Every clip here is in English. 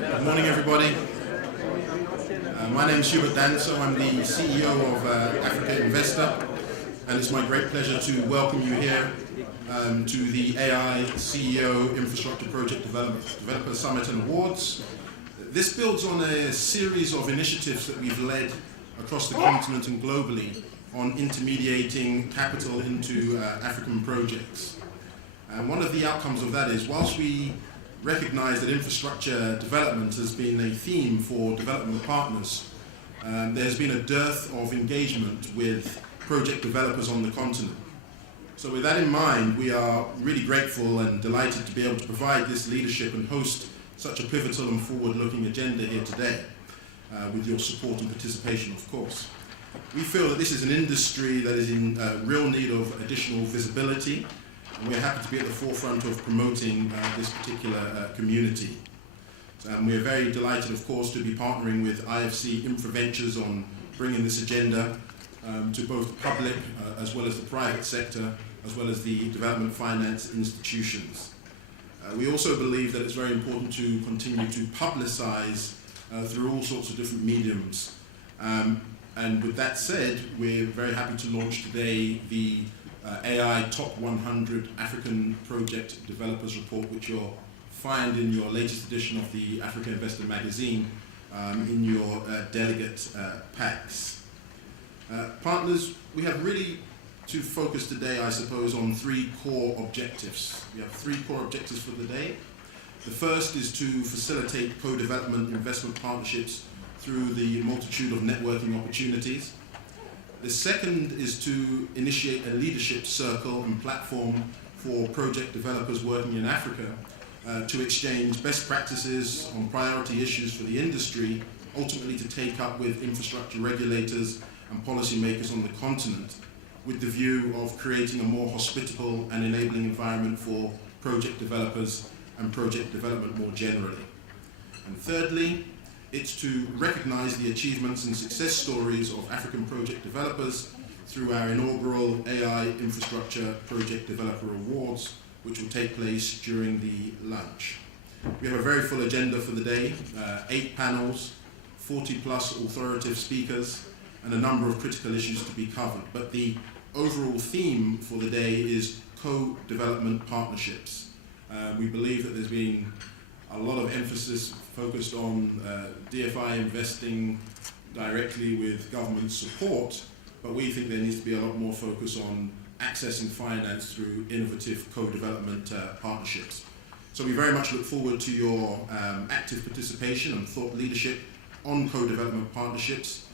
Good morning, everybody. My name is Hubert Danso. I'm the CEO of Africa Investor, and it's my great pleasure to welcome you here to the AI CEO Infrastructure Project Developer Summit and Awards. This builds on a series of initiatives that we've led across the continent and globally on intermediating capital into African projects. And one of the outcomes of that is, whilst we recognize that infrastructure development has been a theme for development partners, there's been a dearth of engagement with project developers on the continent. So with that in mind, we are really grateful and delighted to be able to provide this leadership and host such a pivotal and forward-looking agenda here today, with your support and participation, of course. We feel that this is an industry that is in real need of additional visibility, and we're happy to be at the forefront of promoting this particular community. We're very delighted, of course, to be partnering with IFC InfraVentures on bringing this agenda to both the public as well as the private sector, as well as the development finance institutions. We also believe that it's very important to continue to publicize through all sorts of different mediums. And with that said, we're very happy to launch today the AI Top 100 African Project Developers Report, which you'll find in your latest edition of the Africa Investor magazine in your delegate packs. Partners, we have really to focus today, I suppose, on three core objectives. We have three core objectives for the day. The first is to facilitate co-development investment partnerships through the multitude of networking opportunities. The second is to initiate a leadership circle and platform for project developers working in Africa to exchange best practices on priority issues for the industry, ultimately to take up with infrastructure regulators and policymakers on the continent, with the view of creating a more hospitable and enabling environment for project developers and project development more generally. And thirdly, it's to recognize the achievements and success stories of African project developers through our inaugural AI Infrastructure Project Developer Awards, which will take place during the lunch. We have a very full agenda for the day, 8 panels, 40+ authoritative speakers, and a number of critical issues to be covered. But the overall theme for the day is co-development partnerships. We believe that there's been a lot of emphasis focused on DFI investing directly with government support, but we think there needs to be a lot more focus on accessing finance through innovative co-development partnerships. So we very much look forward to your active participation and thought leadership on co-development partnerships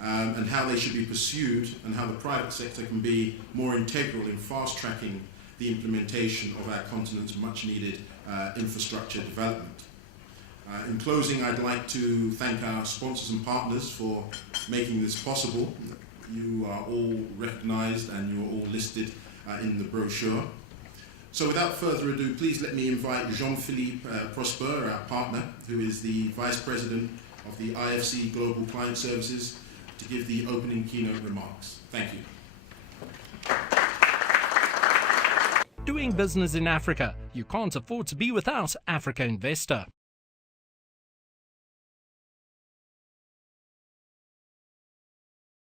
and how they should be pursued, and how the private sector can be more integral in fast-tracking the implementation of our continent's much-needed infrastructure development. In closing, I'd like to thank our sponsors and partners for making this possible. You are all recognized and you're all listed in the brochure. So without further ado, please let me invite Jean-Philippe Prosper, our partner, who is the Vice President of the IFC Global Client Services, to give the opening keynote remarks. Thank you. Doing business in Africa, you can't afford to be without Africa Investor.